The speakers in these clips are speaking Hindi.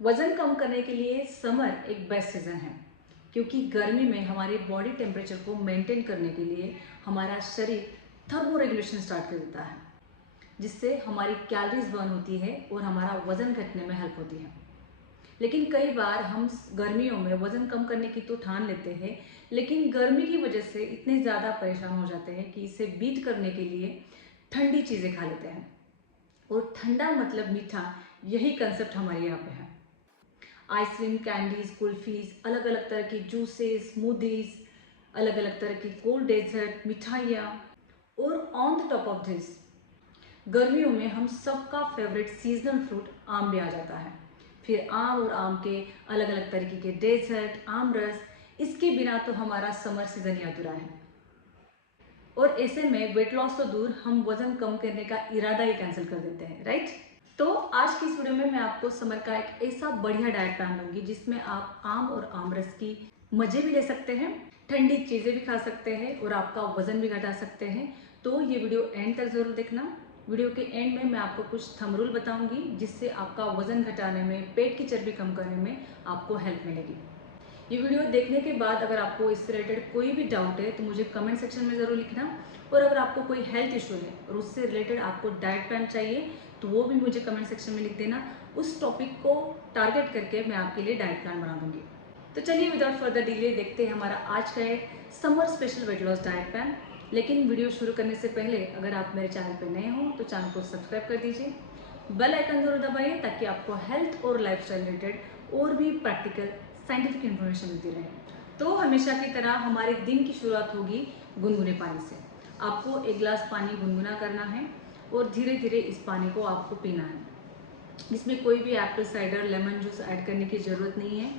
वजन कम करने के लिए समर एक बेस्ट सीजन है, क्योंकि गर्मी में हमारे बॉडी टेम्परेचर को मेंटेन करने के लिए हमारा शरीर थर्मो रेगुलेशन स्टार्ट कर देता है, जिससे हमारी कैलोरीज बर्न होती है और हमारा वजन घटने में हेल्प होती है। लेकिन कई बार हम गर्मियों में वजन कम करने की तो ठान लेते हैं, लेकिन गर्मी की वजह से इतने ज़्यादा परेशान हो जाते हैं कि इसे बीट करने के लिए ठंडी चीज़ें खा लेते हैं। और ठंडा मतलब मीठा, यही कंसेप्ट हमारे यहाँ पे है। आइसक्रीम, कैंडीज, कुल्फीज, अलग अलग तरह की जूसेस, स्मूदीज, अलग अलग तरह की कोल्ड डेजर्ट, मिठाइयाँ। और on the top of this, गर्मियों में हम सबका फेवरेट सीजनल फ्रूट आम भी आ जाता है। फिर आम और आम के अलग अलग तरीके के डेजर्ट, आम रस, इसके बिना तो हमारा समर सीजन ही अधूरा है। और ऐसे में वेट लॉस तो दूर, हम वजन कम करने का इरादा ही कैंसिल कर देते हैं, राइट? तो आज की इस वीडियो में मैं आपको समर का एक ऐसा बढ़िया डाइट प्लान दूंगी जिसमें आप आम और आम रस की मजे भी ले सकते हैं, ठंडी चीजें भी खा सकते हैं और आपका वजन भी घटा सकते हैं। तो ये वीडियो एंड तक जरूर देखना। वीडियो के एंड में मैं आपको कुछ थंब रूल बताऊंगी जिससे आपका वजन घटाने में, पेट की चर्बी कम करने में आपको हेल्प मिलेगी। ये वीडियो देखने के बाद अगर आपको इससे रिलेटेड कोई भी डाउट है तो मुझे कमेंट सेक्शन में ज़रूर लिखना। और अगर आपको कोई हेल्थ इशू है और उससे रिलेटेड आपको डाइट प्लान चाहिए तो वो भी मुझे कमेंट सेक्शन में लिख देना। उस टॉपिक को टारगेट करके मैं आपके लिए डाइट प्लान बना दूंगी। तो चलिए विदाउट फर्दर डिले देखते हैं हमारा आज का एक summer special weight loss diet plan. लेकिन वीडियो शुरू करने से पहले अगर आप मेरे चैनल पर नए हो तो चैनल को सब्सक्राइब कर दीजिए, बेल आइकन जरूर दबाइए ताकि आपको हेल्थ और लाइफस्टाइल रिलेटेड और भी प्रैक्टिकल साइंटिफिक इन्फॉर्मेशन मिलती रहे। तो हमेशा की तरह हमारे दिन की शुरुआत होगी गुनगुने पानी से। आपको एक गिलास पानी गुनगुना करना है और धीरे धीरे इस पानी को आपको पीना है। इसमें कोई भी Apple cider, lemon juice add करने की ज़रूरत नहीं है।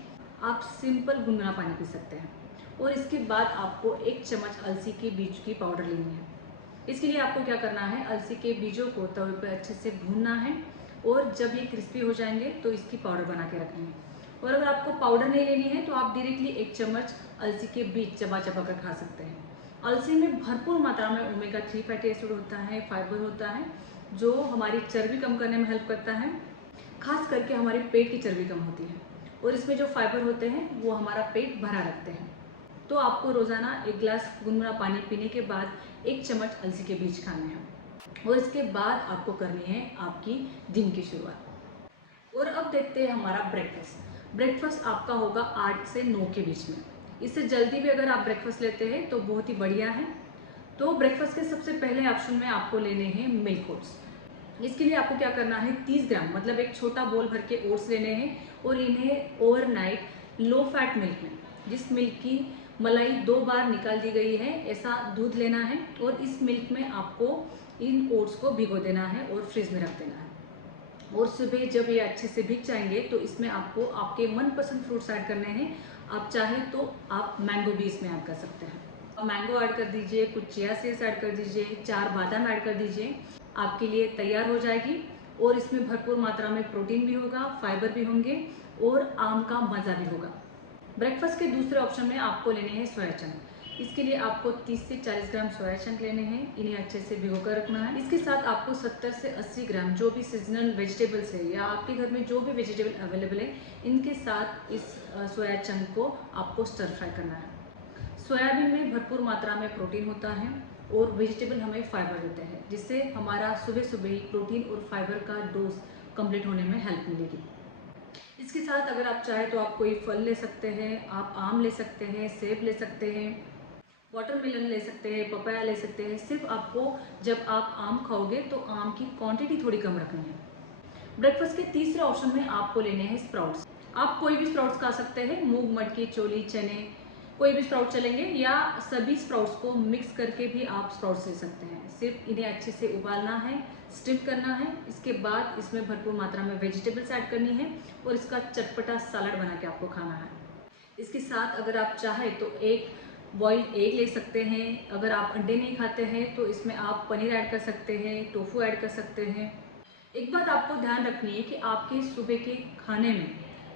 आप सिंपल गुनगुना पानी पी सकते हैं। और इसके बाद आपको एक चम्मच अलसी के बीज की पाउडर लेनी है। इसके लिए आपको क्या करना है, अलसी के बीजों को तवे पर अच्छे से भूनना है और जब ये क्रिस्पी हो जाएंगे तो इसकी पाउडर बना के रखनी है। और अगर आपको पाउडर नहीं लेनी है तो आप डायरेक्टली एक चम्मच अलसी के बीज चबा चबा कर खा सकते हैं। अलसी में भरपूर मात्रा में ओमेगा 3 फैटी एसिड होता है, फाइबर होता है, जो हमारी चर्बी कम करने में हेल्प करता है। खास करके हमारे पेट की चर्बी कम होती है और इसमें जो फाइबर होते हैं वो हमारा पेट भरा रखते हैं। तो आपको रोज़ाना एक गिलास गुनगुना पानी पीने के बाद एक चम्मच अलसी के बीज खाने हैं और इसके बाद आपको करनी है आपकी दिन की शुरुआत। और अब देखते हैं हमारा ब्रेकफास्ट। ब्रेकफास्ट आपका होगा 8 से 9 के बीच में। इससे जल्दी भी अगर आप ब्रेकफास्ट लेते हैं तो बहुत ही बढ़िया है। तो ब्रेकफास्ट के सबसे पहले ऑप्शन में आपको लेने हैं मिल्क ओट्स। इसके लिए आपको क्या करना है, 30 ग्राम मतलब एक छोटा बोल भर के ओट्स लेने हैं और इन्हें ओवरनाइट लो फैट मिल्क में, जिस मिल्क की मलाई 2 बार निकाल दी गई है, ऐसा दूध लेना है और इस मिल्क में आपको इन ओट्स को भिगो देना है और फ्रिज में रख देना है। और सुबह जब ये अच्छे से भीग जाएंगे तो इसमें आपको आपके मनपसंद फ्रूट्स ऐड करने हैं। आप चाहें तो आप मैंगो भी इसमें ऐड कर सकते हैं। मैंगो ऐड कर दीजिए, कुछ चिया सीड्स ऐड कर दीजिए, 4 बादाम ऐड कर दीजिए, आपके लिए तैयार हो जाएगी। और इसमें भरपूर मात्रा में प्रोटीन भी होगा, फाइबर भी होंगे और आम का मज़ा भी होगा। ब्रेकफास्ट के दूसरे ऑप्शन में आपको लेने हैं सोया चंक। इसके लिए आपको 30 से 40 ग्राम सोया चंक लेने हैं, इन्हें अच्छे से भिगो कर रखना है। इसके साथ आपको 70 से 80 ग्राम जो भी सीजनल वेजिटेबल्स है या आपके घर में जो भी वेजिटेबल अवेलेबल है, इनके साथ इस सोया चंक को आपको स्टर फ्राई करना है। सोयाबीन में भरपूर मात्रा में प्रोटीन होता है और वेजिटेबल हमें फाइबर देते हैं, जिससे हमारा सुबह सुबह ही प्रोटीन और फाइबर का डोज कंप्लीट होने में हेल्प मिलेगी। इसके साथ अगर आप चाहें तो आप कोई फल ले सकते हैं, आप आम ले सकते हैं, सेब ले सकते हैं, वाटरमेलन ले सकते हैं, पपाया ले सकते हैं। सिर्फ आपको जब आप आम खाओगे तो आम की क्वांटिटी थोड़ी कम रखनी है। ब्रेकफास्ट के तीसरे ऑप्शन में आपको लेने हैं स्प्राउट्स। आप कोई भी स्प्राउट्स खा सकते हैं, मूंग, मटकी, चोली, चने, कोई भी स्प्राउट चलेंगे, या सभी स्प्राउट्स को मिक्स करके भी आप स्प्राउट्स ले सकते हैं। सिर्फ इन्हें अच्छे से उबालना है, स्टीम करना है। इसके बाद इसमें भरपूर मात्रा में वेजिटेबल्स ऐड करनी है और इसका चटपटा सलाद बना के आपको खाना है। इसके साथ अगर आप चाहें तो एक बॉइल्ड एग ले सकते हैं। अगर आप अंडे नहीं खाते हैं तो इसमें आप पनीर ऐड कर सकते हैं, टोफू ऐड कर सकते हैं। एक बात आपको ध्यान रखनी है कि आपके सुबह के खाने में,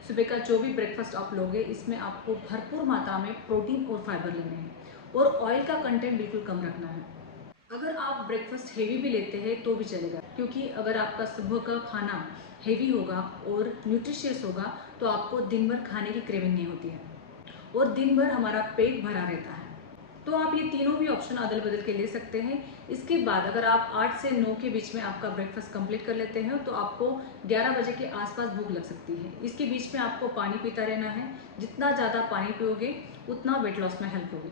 सुबह का जो भी ब्रेकफास्ट आप लोगे, इसमें आपको भरपूर मात्रा में प्रोटीन और फाइबर लेने हैं और ऑयल का कंटेंट बिल्कुल कम रखना है। अगर आप ब्रेकफास्ट हेवी भी लेते हैं तो भी चलेगा, क्योंकि अगर आपका सुबह का खाना हेवी होगा और न्यूट्रिशियस होगा तो आपको दिन भर खाने की क्रेविंग नहीं होती है और दिन भर हमारा पेट भरा रहता है। तो आप ये तीनों भी ऑप्शन अदल बदल के ले सकते हैं। इसके बाद अगर आप 8 से 9 के बीच में आपका ब्रेकफास्ट कंप्लीट कर लेते हैं तो आपको 11 बजे के आसपास भूख लग सकती है। इसके बीच में आपको पानी पीता रहना है। जितना ज़्यादा पानी पियोगे उतना वेट लॉस में हेल्प होगी।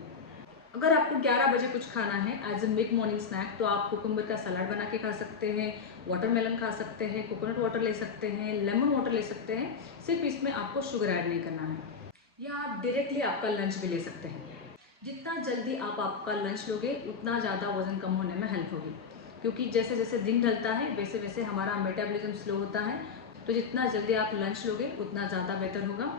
अगर आपको 11 बजे कुछ खाना है as a mid morning snack तो आप कुकुम्बर का सलाद बना के खा सकते हैं, वाटरमेलन खा सकते हैं, कोकोनट वाटर ले सकते हैं, लेमन वाटर ले सकते हैं। सिर्फ इसमें आपको शुगर ऐड नहीं करना है। या आप डायरेक्टली आपका लंच भी ले सकते हैं। जितना जल्दी आप आपका लंच लोगे उतना ज़्यादा वज़न कम होने में हेल्प होगी, क्योंकि जैसे जैसे दिन ढलता है वैसे वैसे हमारा मेटाबॉलिज्म स्लो होता है। तो जितना जल्दी आप लंच लोगे उतना ज़्यादा बेहतर होगा।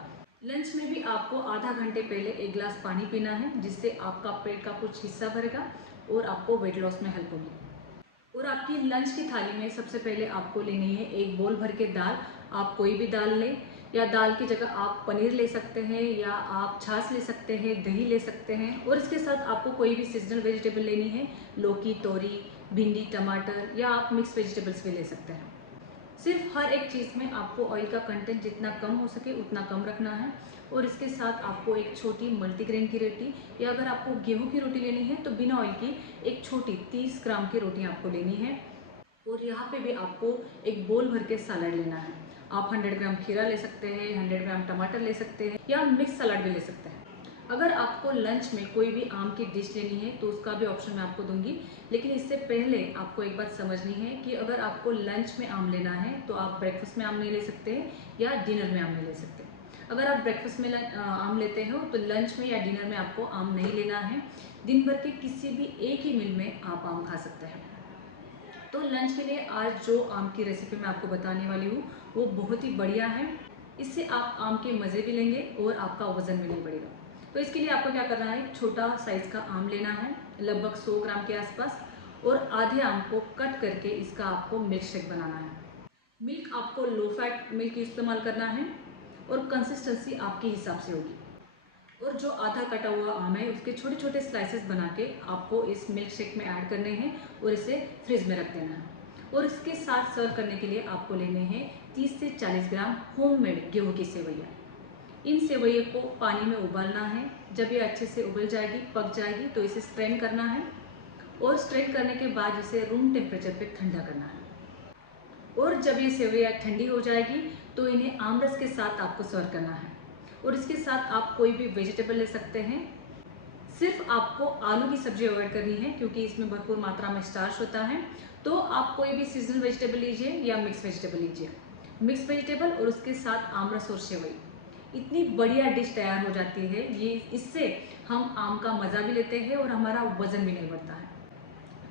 लंच में भी आपको आधा घंटे पहले एक गिलास पानी पीना है, जिससे आपका पेट का कुछ हिस्सा भरेगा और आपको वेट लॉस में हेल्प होगी। और आपकी लंच की थाली में सबसे पहले आपको लेनी है एक बोल भर के दाल। आप कोई भी दाल लें, या दाल की जगह आप पनीर ले सकते हैं, या आप छाछ ले सकते हैं, दही ले सकते हैं। और इसके साथ आपको कोई भी सीजनल वेजिटेबल लेनी है, लौकी, तोरी, भिंडी, टमाटर, या आप मिक्स वेजिटेबल्स भी ले सकते हैं। सिर्फ हर एक चीज़ में आपको ऑयल का कंटेंट जितना कम हो सके उतना कम रखना है। और इसके साथ आपको एक छोटी मल्टीग्रेन की रोटी, या अगर आपको गेहूं की रोटी लेनी है तो बिना ऑयल की एक छोटी 30 ग्राम की रोटी आपको लेनी है। और यहाँ पे भी आपको एक बोल भर के सलाद लेना है। आप 100 ग्राम खीरा ले सकते हैं, 100 ग्राम टमाटर ले सकते हैं, या मिक्स सलाद भी ले सकते हैं। अगर आपको लंच में कोई भी आम की डिश लेनी है तो उसका भी ऑप्शन मैं आपको दूंगी। लेकिन इससे पहले आपको एक बात समझनी है कि अगर आपको लंच में आम लेना है तो आप ब्रेकफास्ट में आम नहीं ले सकते या डिनर में आम नहीं ले सकते। अगर आप ब्रेकफास्ट में आम लेते हो तो लंच में या डिनर में आपको आम नहीं लेना है। दिन भर के किसी भी एक ही मील में आप आम खा सकते हैं। तो लंच के लिए आज जो आम की रेसिपी मैं आपको बताने वाली हूँ वो बहुत ही बढ़िया है। इससे आप आम के मज़े भी लेंगे और आपका वज़न भी नहीं बढ़ेगा। तो इसके लिए आपको क्या करना है, एक छोटा साइज़ का आम लेना है, लगभग 100 ग्राम के आसपास, और आधे आम को कट करके इसका आपको मिल्क शेक बनाना है। मिल्क आपको लो फैट मिल्क इस्तेमाल करना है और कंसिस्टेंसी आपके हिसाब से होगी। और जो आधा कटा हुआ आम है उसके छोटे छोटे स्लाइसेस बना के आपको इस मिल्क शेक में ऐड करने हैं और इसे फ्रिज में रख देना है। और इसके साथ सर्व करने के लिए आपको लेने हैं 30 से 40 ग्राम होममेड गेहूं की सेवइयाँ। इन सेवइयों को पानी में उबालना है। जब ये अच्छे से उबल जाएगी, पक जाएगी, तो इसे स्ट्रेन करना है। और स्ट्रेन करने के बाद इसे रूम टेम्परेचर पे ठंडा करना है। और जब ये सेवइयाँ ठंडी हो जाएगी तो इन्हें आमरस के साथ आपको सर्व करना है। और इसके साथ आप कोई भी वेजिटेबल ले सकते हैं। सिर्फ आपको आलू की सब्जी अवॉइड करनी है क्योंकि इसमें भरपूर मात्रा में स्टार्च होता है। तो आप कोई भी सीजनल वेजिटेबल लीजिए या मिक्स वेजिटेबल लीजिए। मिक्स वेजिटेबल और उसके साथ आमरस और सेवई, इतनी बढ़िया डिश तैयार हो जाती है। ये इससे हम आम का मज़ा भी लेते हैं और हमारा वज़न भी नहीं बढ़ता है।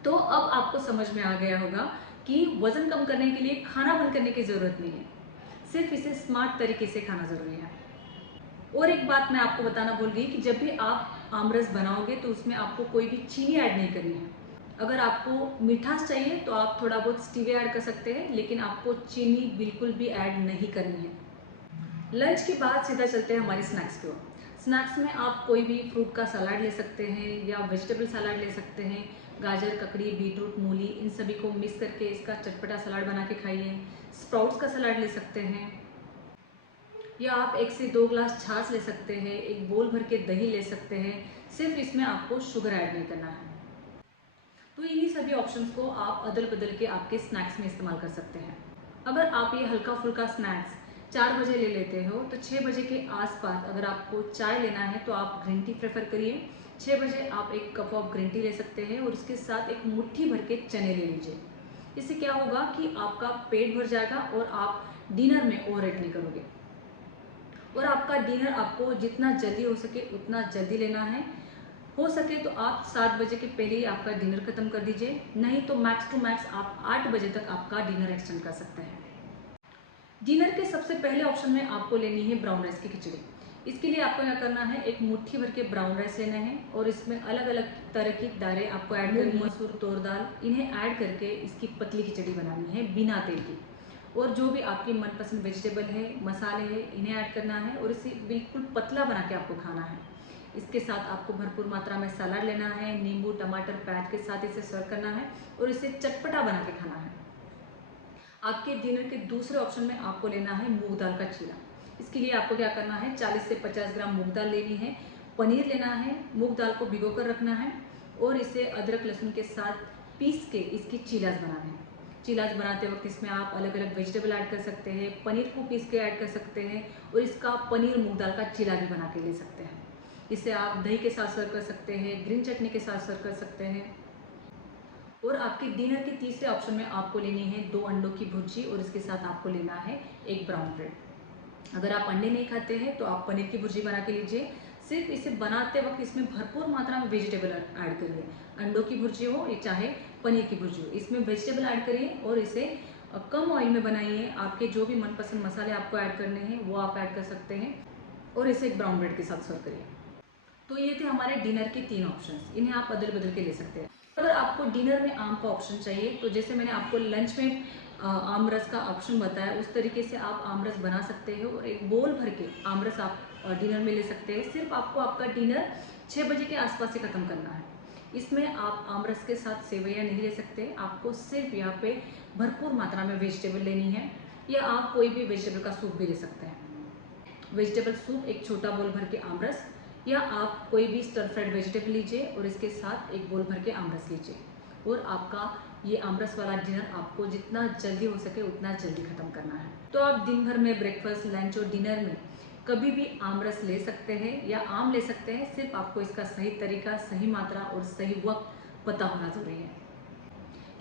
तो अब आपको समझ में आ गया होगा कि वज़न कम करने के लिए खाना बंद करने की ज़रूरत नहीं है, सिर्फ इसे स्मार्ट तरीके से खाना ज़रूरी है। और एक बात मैं आपको बताना भूल गई कि जब भी आप आमरस बनाओगे तो उसमें आपको कोई भी चीनी ऐड नहीं करनी है। अगर आपको मिठास चाहिए तो आप थोड़ा बहुत स्टीविया ऐड कर सकते हैं, लेकिन आपको चीनी बिल्कुल भी ऐड नहीं करनी है। लंच के बाद सीधा चलते हैं हमारे स्नैक्स की ओर। स्नैक्स में आप कोई भी फ्रूट का सलाद ले सकते हैं या वेजिटेबल सलाद ले सकते हैं। गाजर, ककड़ी, बीटरूट, मूली, इन सभी को मिक्स करके इसका चटपटा सलाद बना के खाइए। स्प्राउट्स का सलाद ले सकते हैं, या आप 1 से 2 ग्लास छाछ ले सकते हैं, एक बोल भर के दही ले सकते हैं। सिर्फ इसमें आपको शुगर ऐड नहीं करना है। तो इन्हीं सभी ऑप्शंस को आप अदल बदल के आपके स्नैक्स में इस्तेमाल कर सकते हैं। अगर आप ये हल्का फुल्का स्नैक्स 4 बजे ले लेते हो तो 6 बजे के आसपास अगर आपको चाय लेना है तो आप ग्रीन टी प्रेफर करिए। 6 बजे आप एक कप ऑफ ग्रीन टी ले सकते हैं और उसके साथ एक मुट्ठी भर के चने ले लीजिए। इससे क्या होगा कि आपका पेट भर जाएगा और आप डिनर में ओवर ईट नहीं करोगे। और आपका डिनर आपको जितना जल्दी हो सके उतना जल्दी लेना है। हो सके तो आप 7 बजे के पहले ही आपका डिनर खत्म कर दीजिए, नहीं तो मैक्स टू मैक्स आप 8 बजे तक आपका डिनर एक्सटेंड कर सकते हैं। डिनर के सबसे पहले ऑप्शन में आपको लेनी है ब्राउन राइस की खिचड़ी। इसके लिए आपको क्या करना है, एक मुट्ठी भर के ब्राउन राइस लेना है और इसमें अलग अलग तरह की दालें आपको ऐड करनी है। मसूर, तोर दाल, इन्हें ऐड करके इसकी पतली खिचड़ी बनानी है बिना तेल की। और जो भी आपकी मनपसंद वेजिटेबल है, मसाले हैं, इन्हें ऐड करना है और इसे बिल्कुल पतला बना के आपको खाना है। इसके साथ आपको भरपूर मात्रा में सलाद लेना है, नींबू, टमाटर, प्याज के साथ इसे सर्व करना है और इसे चटपटा बना के खाना है। आपके डिनर के दूसरे ऑप्शन में आपको लेना है मूंग दाल का चीला। इसके लिए आपको क्या करना है, 40 से 50 ग्राम मूंग दाल लेनी है, पनीर लेना है, मूंग दाल को भिगो कर रखना है और इसे अदरक लहसुन के साथ पीस के इसकी चीलाज बनाने हैं। चीलाज बनाते वक्त इसमें आप अलग अलग वेजिटेबल ऐड कर सकते हैं, पनीर को पीस के ऐड कर सकते हैं और इसका पनीर मूंग दाल का चीला भी बना के ले सकते हैं। इसे आप दही के साथ सर्व कर सकते हैं, ग्रीन चटनी के साथ सर्व कर सकते हैं। और आपके डिनर के तीसरे ऑप्शन में आपको लेनी है 2 अंडों की भुर्जी और इसके साथ आपको लेना है एक ब्राउन ब्रेड। अगर आप अंडे नहीं खाते हैं तो आप पनीर की भुर्जी बना के लीजिए। सिर्फ इसे बनाते वक्त इसमें भरपूर मात्रा में वेजिटेबल ऐड करिए। अंडों की भुर्जी हो या चाहे पनीर की भुर्जी हो, इसमें वेजिटेबल ऐड करिए और इसे कम ऑयल में बनाइए। आपके जो भी मनपसंद मसाले आपको ऐड करने हैं वो आप ऐड कर सकते हैं और इसे एक ब्राउन ब्रेड के साथ सर्व करिए। तो ये थे हमारे डिनर के 3 ऑप्शंस, इन्हें आप बदल बदल के ले सकते हैं। अगर आपको डिनर में आम का ऑप्शन चाहिए तो जैसे मैंने आपको लंच में आम रस का ऑप्शन बताया, उस तरीके से आप आम रस बना सकते हो और एक बोल भर के आम रस आप डिनर में ले सकते हैं। सिर्फ आपको आपका डिनर 6 बजे के आसपास से ख़त्म करना है। इसमें आप आम रस के साथ सेवैयाँ नहीं ले सकते, आपको सिर्फ यहाँ पे भरपूर मात्रा में वेजिटेबल लेनी है या आप कोई भी वेजिटेबल का सूप भी ले सकते हैं। वेजिटेबल सूप एक छोटा बोल भर के आम रस या आप कोई भी स्टर फ्राइड वेजिटेबल लीजिए और इसके साथ एक बोल भर के आम रस लीजिए और आपका ये आमरस वाला डिनर आपको जितना जल्दी हो सके उतना जल्दी ख़त्म करना है। तो आप दिन भर में ब्रेकफास्ट, लंच और डिनर में कभी भी आमरस ले सकते हैं या आम ले सकते हैं। सिर्फ आपको इसका सही तरीका, सही मात्रा और सही वक्त पता होना जरूरी है।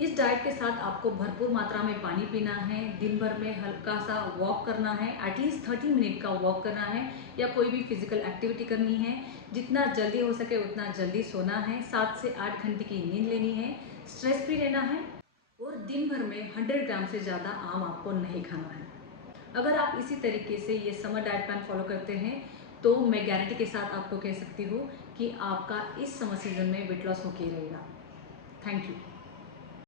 इस डाइट के साथ आपको भरपूर मात्रा में पानी पीना है, दिन भर में हल्का सा वॉक करना है, एटलीस्ट 30 मिनट का वॉक करना है या कोई भी फिजिकल एक्टिविटी करनी है। जितना जल्दी हो सके उतना जल्दी सोना है, 7 से 8 घंटे की नींद लेनी है, स्ट्रेस फ्री रहना है और दिन भर में 100 ग्राम से ज़्यादा आम आपको नहीं खाना है। अगर आप इसी तरीके से ये समर डाइट प्लान फॉलो करते हैं तो मैं गारंटी के साथ आपको कह सकती हूँ कि आपका इस समर सीजन में वेट लॉस होके रहेगा। Thank you.